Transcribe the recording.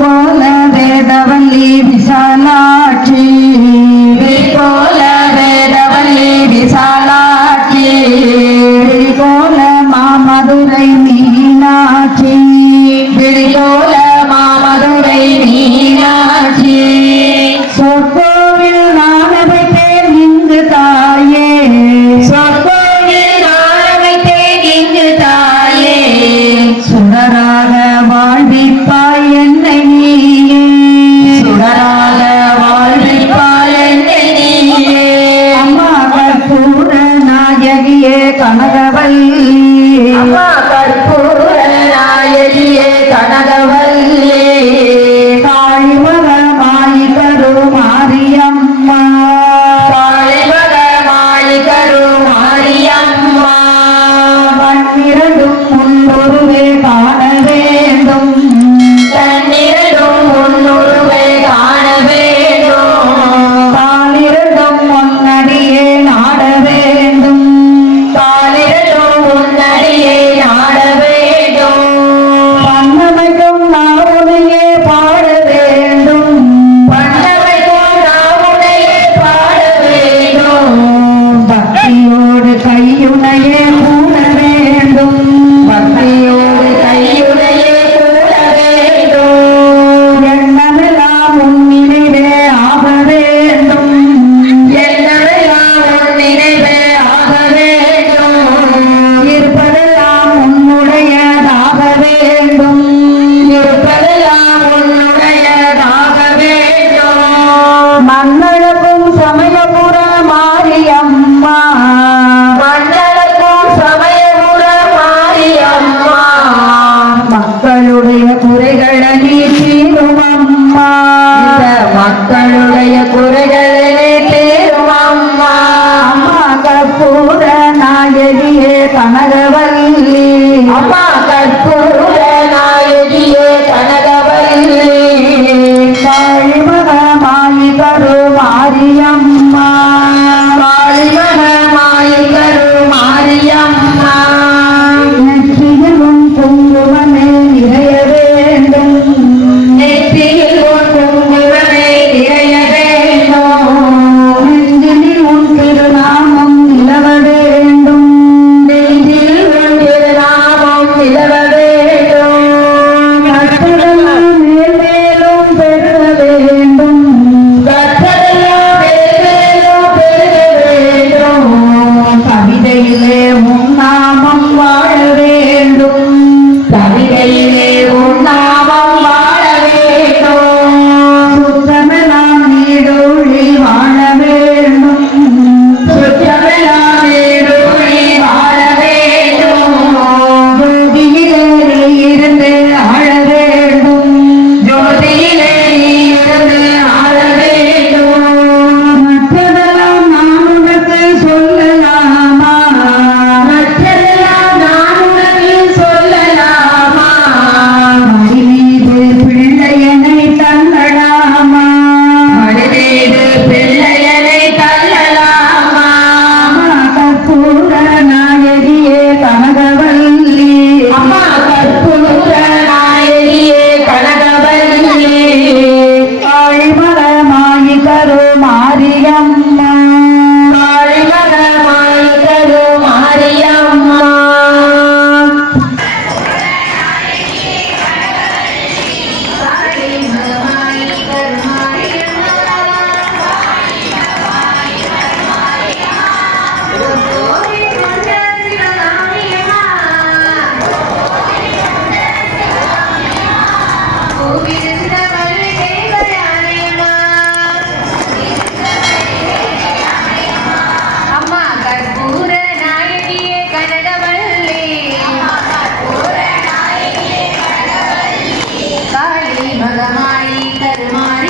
গো Gracias. ഭഗമായി കരുമാറി